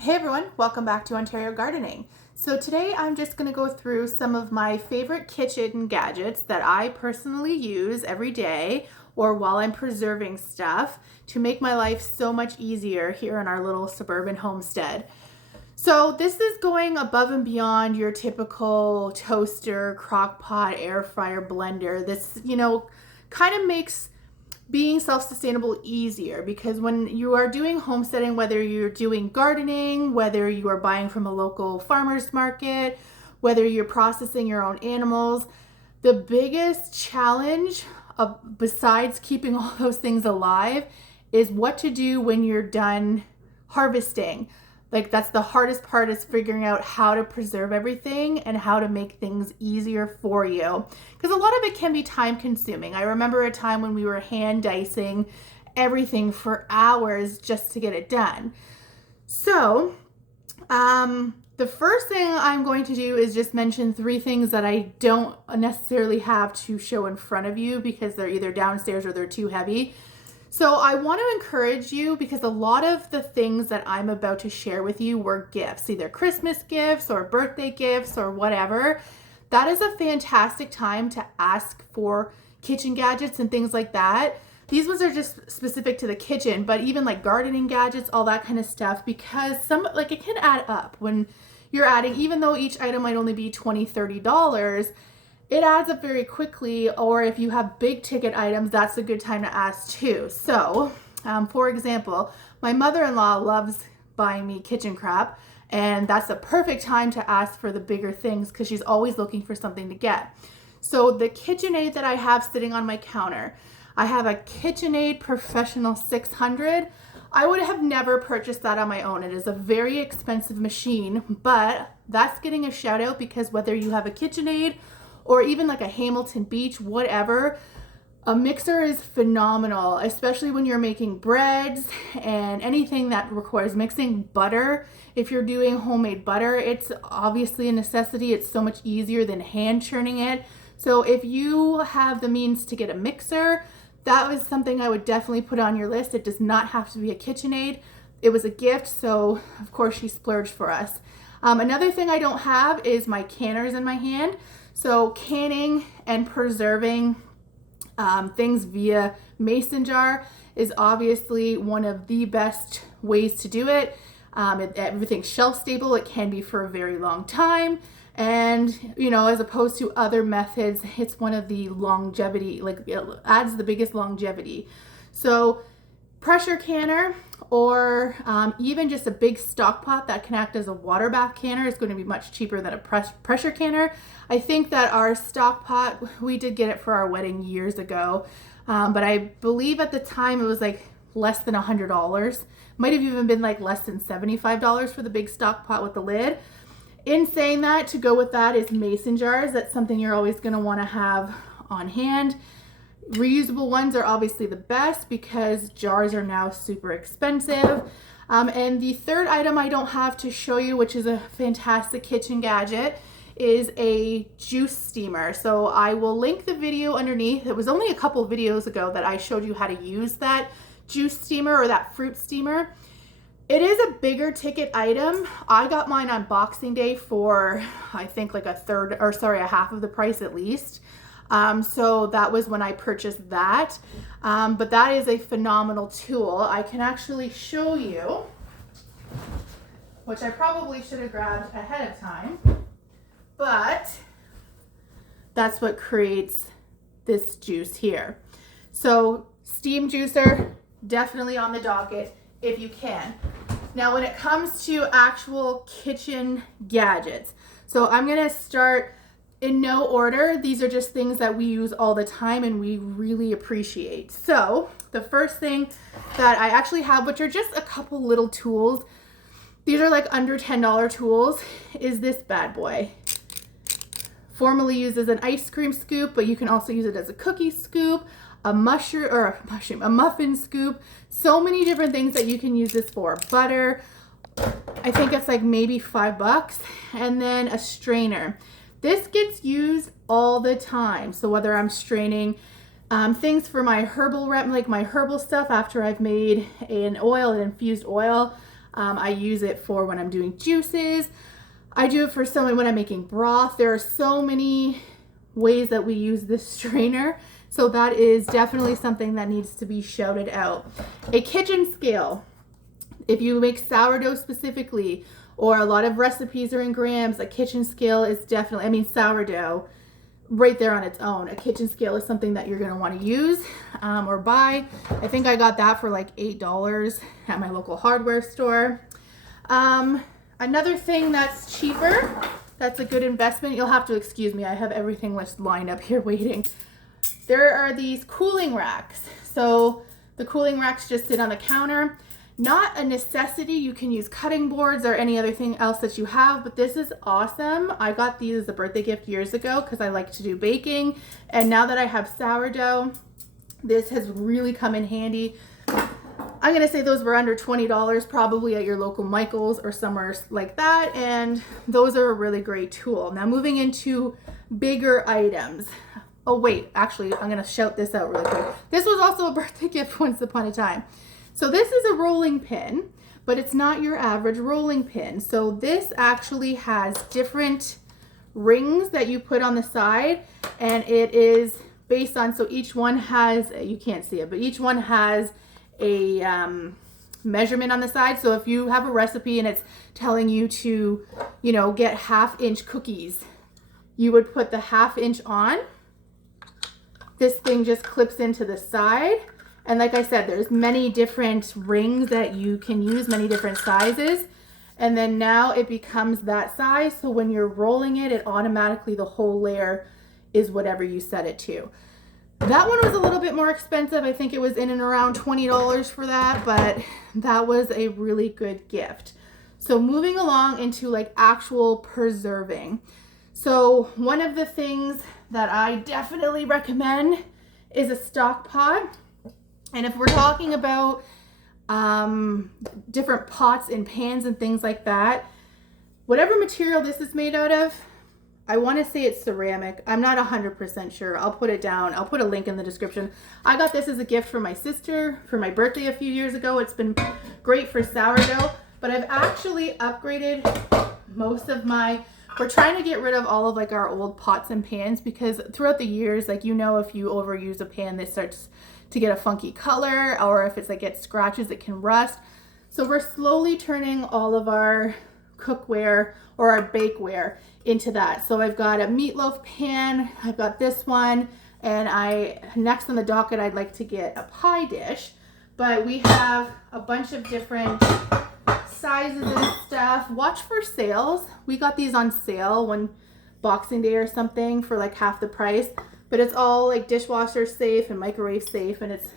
Hey everyone, welcome back to Ontario Gardening. So today I'm just going to go through some of my favorite kitchen gadgets that I personally use every day or while I'm preserving stuff to make my life so much easier here in our little suburban homestead. So this is going above and beyond your typical toaster, crock pot, air fryer, blender. This, kind of makes being self-sustainable easier, because when you are doing homesteading, whether you're doing gardening, whether you are buying from a local farmer's market, whether you're processing your own animals, the biggest challenge besides keeping all those things alive is what to do when you're done harvesting. Like, that's the hardest part, is figuring out how to preserve everything and how to make things easier for you. Because a lot of it can be time consuming. I remember a time when we were hand dicing everything for hours just to get it done. So, the first thing I'm going to do is just mention 3 things that I don't necessarily have to show in front of you because they're either downstairs or they're too heavy. So I want to encourage you, because a lot of the things that I'm about to share with you were gifts, either Christmas gifts or birthday gifts or whatever. That is a fantastic time to ask for kitchen gadgets and things like that. These ones are just specific to the kitchen, but even like gardening gadgets, all that kind of stuff, because it can add up when you're adding, even though each item might only be $20, $30, it adds up very quickly. Or if you have big ticket items, that's a good time to ask too. So, for example, my mother-in-law loves buying me kitchen crap, and that's the perfect time to ask for the bigger things because she's always looking for something to get. So the KitchenAid that I have sitting on my counter, I have a KitchenAid Professional 600. I would have never purchased that on my own. It is a very expensive machine, but that's getting a shout out because whether you have a KitchenAid or even like a Hamilton Beach, whatever, a mixer is phenomenal, especially when you're making breads and anything that requires mixing. Butter, if you're doing homemade butter, it's obviously a necessity. It's so much easier than hand churning it. So if you have the means to get a mixer, that was something I would definitely put on your list. It does not have to be a KitchenAid. It was a gift, so of course she splurged for us. Another thing I don't have is my canners in my hand. So canning and preserving things via mason jar is obviously one of the best ways to do it. Everything's shelf stable. It can be for a very long time. And, as opposed to other methods, it's one of the longevity, it adds the biggest longevity. So pressure canner, or even just a big stock pot that can act as a water bath canner, is going to be much cheaper than a pressure canner. I think that our stock pot, we did get it for our wedding years ago, but I believe at the time it was like less than $100. Might have even been like less than $75 for the big stock pot with the lid. In saying that, to go with that is mason jars. That's something you're always going to want to have on hand. Reusable ones are obviously the best because jars are now super expensive. And the third item I don't have to show you, which is a fantastic kitchen gadget, is a juice steamer. So I will link the video underneath. It was only a couple videos ago that I showed you how to use that juice steamer or that fruit steamer. It is a bigger ticket item. I got mine on Boxing Day for, I think, like a half of the price at least. So that was when I purchased that. But that is a phenomenal tool. I can actually show you, which I probably should have grabbed ahead of time, but that's what creates this juice here. So steam juicer, definitely on the docket if you can. Now, when it comes to actual kitchen gadgets, so I'm going to start in no order. These are just things that we use all the time and we really appreciate. So the first thing that I actually have, which are just a couple little tools, these are like under $10 tools, is this bad boy. Formerly used as an ice cream scoop, but you can also use it as a cookie scoop, a muffin scoop, so many different things that you can use this for. Butter, I think it's like maybe $5, and then a strainer. This gets used all the time. So whether I'm straining things for my herbal stuff after I've made an infused oil, I use it for when I'm doing juices. I do it for when I'm making broth. There are so many ways that we use this strainer. So that is definitely something that needs to be shouted out. A kitchen scale. If you make sourdough specifically, or a lot of recipes are in grams, a kitchen scale is definitely, sourdough right there on its own. A kitchen scale is something that you're going to want to use or buy. I think I got that for like $8 at my local hardware store. Another thing that's cheaper, that's a good investment. You'll have to excuse me. I have everything lined up here waiting. There are these cooling racks. So the cooling racks just sit on the counter. Not a necessity. You can use cutting boards or any other thing else that you have, but this is awesome. I got these as a birthday gift years ago because I like to do baking. And now that I have sourdough, this has really come in handy. I'm going to say those were under $20 probably at your local Michael's or somewhere like that. And those are a really great tool. Now moving into bigger items. Oh wait, actually I'm going to shout this out really quick. This was also a birthday gift once upon a time. So this is a rolling pin, but it's not your average rolling pin. So this actually has different rings that you put on the side, and it is based on, so each one has, you can't see it, but each one has a measurement on the side. So if you have a recipe and it's telling you to, get 1/2 inch cookies, you would put the 1/2 inch on. This thing just clips into the side. And like I said, there's many different rings that you can use, many different sizes. And then now it becomes that size. So when you're rolling it, it automatically, the whole layer is whatever you set it to. That one was a little bit more expensive. I think it was in and around $20 for that, but that was a really good gift. So moving along into like actual preserving. So one of the things that I definitely recommend is a stock pot. And if we're talking about different pots and pans and things like that, whatever material this is made out of, I want to say it's ceramic. I'm not 100% sure. I'll put it down. I'll put a link in the description. I got this as a gift for my sister for my birthday a few years ago. It's been great for sourdough, but I've actually upgraded most of we're trying to get rid of all of like our old pots and pans, because throughout the years, like, if you overuse a pan, this starts to get a funky color, or if it's like gets scratches, it can rust. So we're slowly turning all of our cookware or our bakeware into that. So I've got a meatloaf pan, I've got this one, and next on the docket, I'd like to get a pie dish, but we have a bunch of different sizes and stuff. Watch for sales. We got these on sale one Boxing Day or something for like half the price. But it's all like dishwasher safe and microwave safe, and it's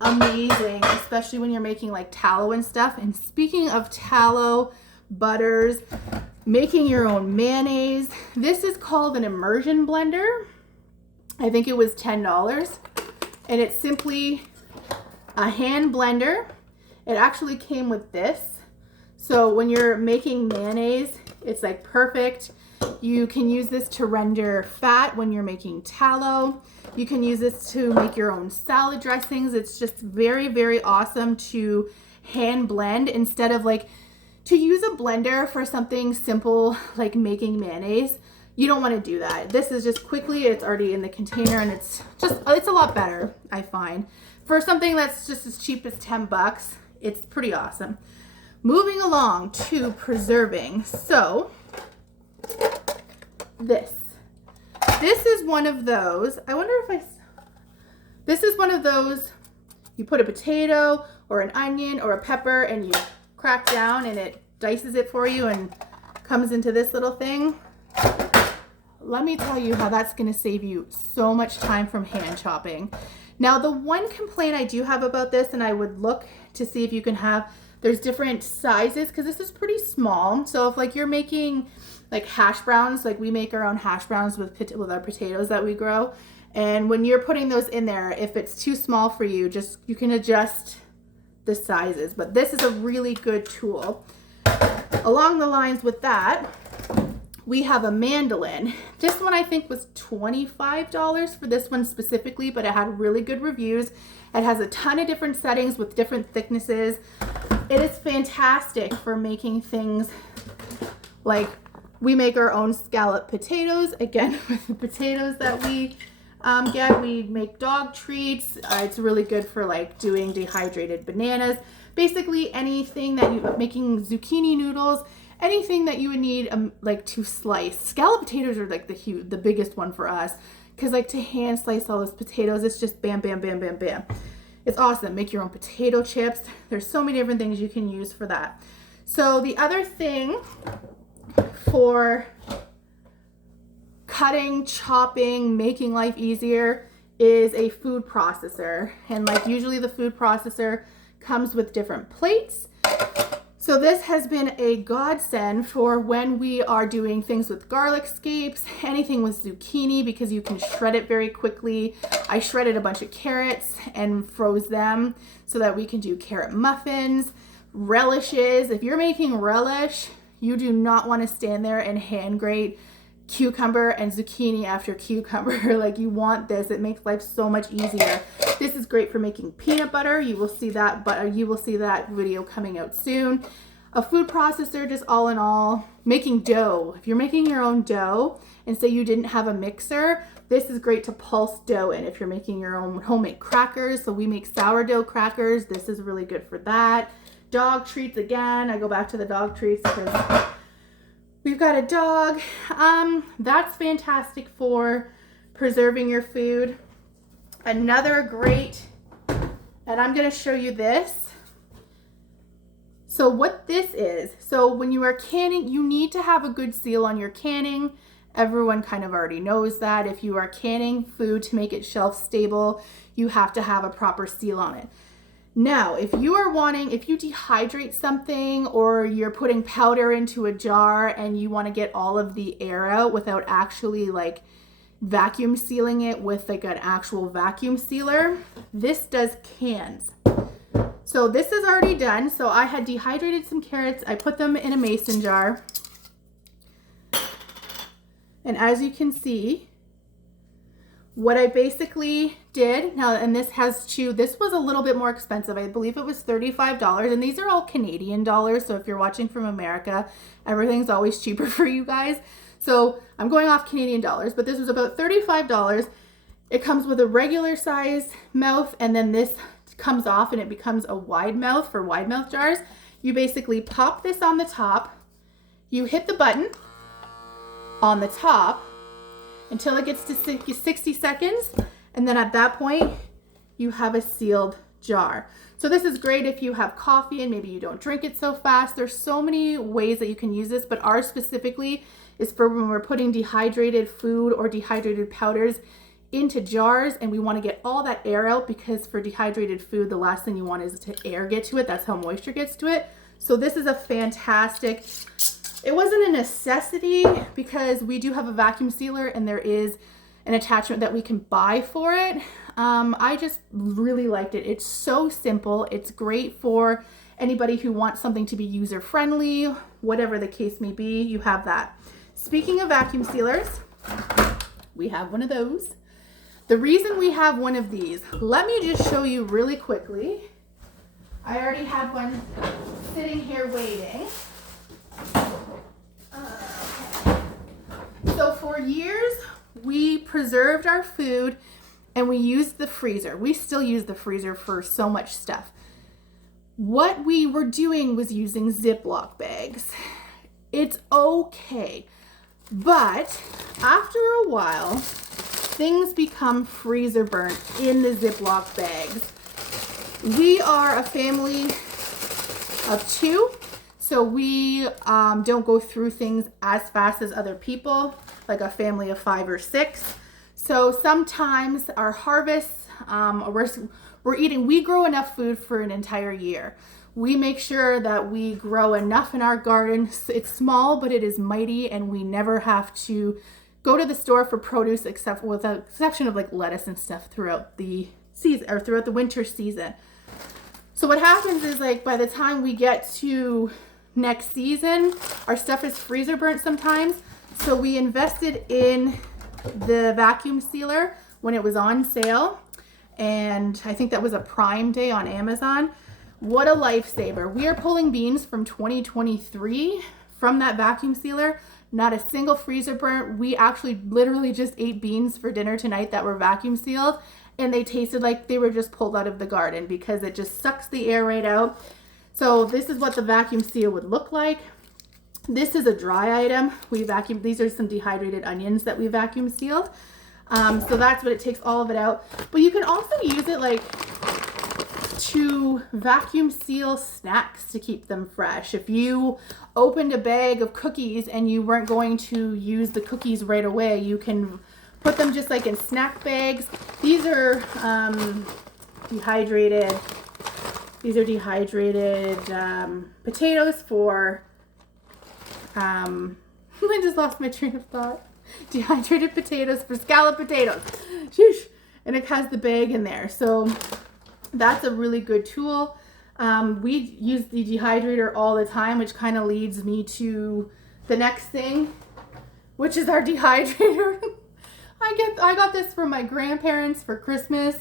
amazing, especially when you're making like tallow and stuff. And speaking of tallow, butters, making your own mayonnaise, this is called an immersion blender. I think it was $10, and it's simply a hand blender. It actually came with this. So when you're making mayonnaise, it's like perfect. You can use this to render fat when you're making tallow. You can use this to make your own salad dressings. It's just very, very awesome to hand blend instead of like to use a blender for something simple like making mayonnaise. You don't want to do that. This is just quickly, it's already in the container, and it's a lot better, I find. For something that's just as cheap as $10, it's pretty awesome. Moving along to preserving. So this is one of those. This is one of those, you put a potato or an onion or a pepper and you crack down and it dices it for you and comes into this little thing. Let me tell you how that's going to save you so much time from hand chopping. Now, the one complaint I do have about this, and I would look to see if you can there's different sizes, because this is pretty small. So if like you're making like hash browns, like we make our own hash browns with our potatoes that we grow. And when you're putting those in there, if it's too small for you, you can adjust the sizes. But this is a really good tool. Along the lines with that, we have a mandolin. This one I think was $25 for this one specifically, but it had really good reviews. It has a ton of different settings with different thicknesses. It is fantastic for making things like we make our own scallop potatoes. Again, with the potatoes that we get, we make dog treats. It's really good for like doing dehydrated bananas. Basically anything that you making zucchini noodles, anything that you would need like to slice. Scallop potatoes are like the biggest one for us because like to hand slice all those potatoes, it's just bam, bam, bam, bam, bam. It's awesome. Make your own potato chips. There's so many different things you can use for that. So the other thing for cutting, chopping, making life easier is a food processor. And like usually the food processor comes with different plates. So this has been a godsend for when we are doing things with garlic scapes, anything with zucchini, because you can shred it very quickly. I shredded a bunch of carrots and froze them so that we can do carrot muffins, relishes. If you're making relish, you do not want to stand there and hand grate cucumber and zucchini after cucumber. Like you want this. It makes life so much easier. This is great for making peanut butter. You will see that, but you will see that video coming out soon. A food processor, just all in all, making dough. If you're making your own dough and say you didn't have a mixer, this is great to pulse dough in. If you're making your own homemade crackers, so we make sourdough crackers. This is really good for that. Dog treats again. I go back to the dog treats because we've got a dog. That's fantastic for preserving your food. Another great, and I'm going to show you this. So what this is, so when you are canning, you need to have a good seal on your canning. Everyone kind of already knows that. If you are canning food to make it shelf stable, you have to have a proper seal on it. Now, if you dehydrate something or you're putting powder into a jar and you want to get all of the air out without actually like vacuum sealing it with like an actual vacuum sealer, this does cans. So this is already done. So I had dehydrated some carrots. I put them in a mason jar. And as you can see, what I basically did now, and this was a little bit more expensive. I believe it was $35, and these are all Canadian dollars. So if you're watching from America, everything's always cheaper for you guys. So I'm going off Canadian dollars, but this was about $35. It comes with a regular size mouth, and then this comes off and it becomes a wide mouth for wide mouth jars. You basically pop this on the top, you hit the button on the top until it gets to 60 seconds, and then at that point you have a sealed jar. So this is great if you have coffee and maybe you don't drink it so fast. There's so many ways that you can use this, but ours specifically is for when we're putting dehydrated food or dehydrated powders into jars and we want to get all that air out, because for dehydrated food the last thing you want is to air get to it. That's how moisture gets to it. So this is a fantastic, it wasn't a necessity because we do have a vacuum sealer and there is an attachment that we can buy for it. I just really liked it. It's so simple. It's great for anybody who wants something to be user friendly, whatever the case may be, you have that. Speaking of vacuum sealers, we have one of those. The reason we have one of these, let me just show you really quickly. I already had one sitting here waiting. So for years, we preserved our food and we used the freezer. We still use the freezer for so much stuff. What we were doing was using Ziploc bags. It's okay, but after a while, things become freezer burnt in the Ziploc bags. We are a family of 2, so we don't go through things as fast as other people, like a family of 5 or 6. So sometimes our harvests, we grow enough food for an entire year. We make sure that we grow enough in our garden. It's small, but it is mighty, and we never have to go to the store for produce except with the exception of like lettuce and stuff throughout the season or throughout the winter season. So what happens is like by the time we get to next season, our stuff is freezer burnt sometimes. So we invested in the vacuum sealer when it was on sale, and I think that was a Prime Day on Amazon. What a lifesaver. We are pulling beans from 2023 from that vacuum sealer. Not a single freezer burnt. We actually literally just ate beans for dinner tonight that were vacuum sealed, and they tasted like they were just pulled out of the garden because it just sucks the air right out. So this is what the vacuum seal would look like. This is a dry item. We vacuum, these are some dehydrated onions that we vacuum sealed. So that's what it takes all of it out. But you can also use it like to vacuum seal snacks to keep them fresh. If you opened a bag of cookies and you weren't going to use the cookies right away, you can put them just like in snack bags. These are dehydrated. These are dehydrated potatoes for, I just lost my train of thought. Dehydrated potatoes for scallop potatoes. Sheesh. And it has the bag in there. So that's a really good tool. We use the dehydrator all the time, which kind of leads me to the next thing, which is our dehydrator. I got this from my grandparents for Christmas,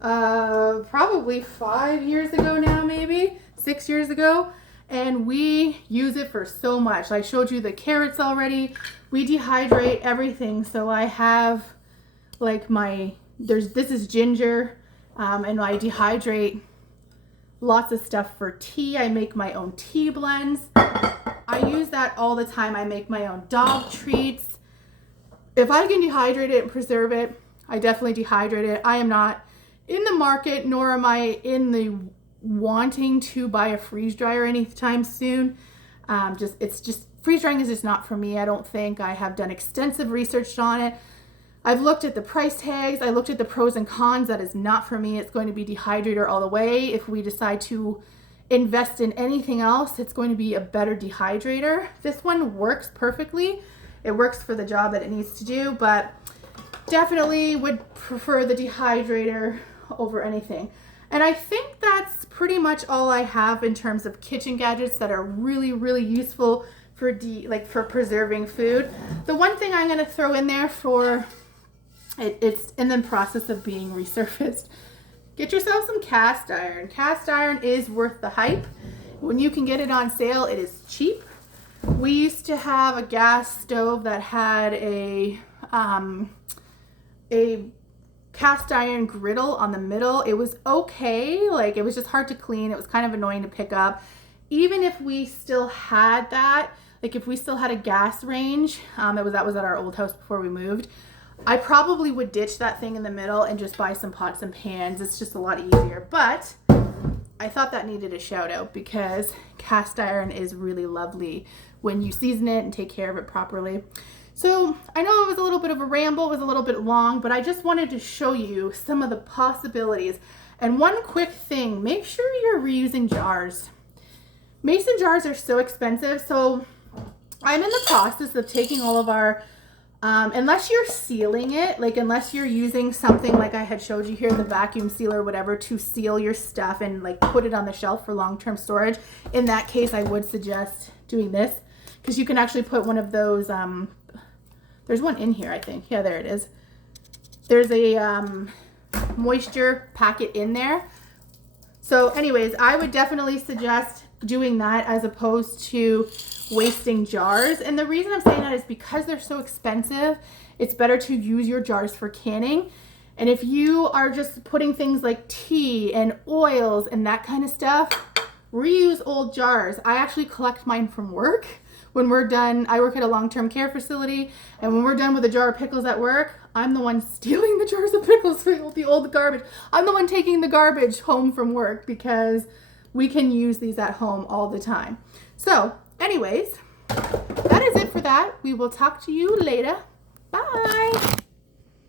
probably 5 years ago now, maybe 6 years ago. And we use it for so much. I showed you the carrots already. We dehydrate everything. So I have like this is ginger, and I dehydrate lots of stuff for tea. I make my own tea blends. I use that all the time. I make my own dog treats. If I can dehydrate it and preserve it, I definitely dehydrate it. I am not in the market, nor am I in the wanting to buy a freeze dryer anytime soon. Freeze drying is just not for me. I don't think. I have done extensive research on it. I've looked at the price tags. I looked at the pros and cons. That is not for me. It's going to be dehydrator all the way. If we decide to invest in anything else, it's going to be a better dehydrator. This one works perfectly. It works for the job that it needs to do, but definitely would prefer the dehydrator over anything. And I think that's pretty much all I have in terms of kitchen gadgets that are really, really useful for preserving food. The one thing I'm going to throw in there for it's in the process of being resurfaced. Get yourself some cast iron. Cast iron is worth the hype. When you can get it on sale, it is cheap. We used to have a gas stove that had a cast iron griddle on the middle. It was okay. Like, it was just hard to clean. It was kind of annoying to pick up. Even if we still had that, like if we still had a gas range, that was at our old house before we moved, I probably would ditch that thing in the middle and just buy some pots and pans. It's just a lot easier. But I thought that needed a shout out because cast iron is really lovely when you season it and take care of it properly. So I know it was a little bit of a ramble, it was a little bit long, but I just wanted to show you some of the possibilities. And one quick thing, make sure you're reusing jars. Mason jars are so expensive. So I'm in the process of taking all of our, unless you're sealing it, like unless you're using something like I had showed you here, the vacuum sealer or whatever, to seal your stuff and like put it on the shelf for long-term storage. In that case, I would suggest doing this because you can actually put one of those, there's one in here, I think. Yeah, there it is. There's a moisture packet in there. So anyways, I would definitely suggest doing that as opposed to wasting jars. And the reason I'm saying that is because they're so expensive, it's better to use your jars for canning. And if you are just putting things like tea and oils and that kind of stuff, reuse old jars. I actually collect mine from work. When we're done, I work at a long-term care facility, and when we're done with a jar of pickles at work, I'm the one stealing the jars of pickles for the old garbage. I'm the one taking the garbage home from work because we can use these at home all the time. So anyways, that is it for that. We will talk to you later. Bye.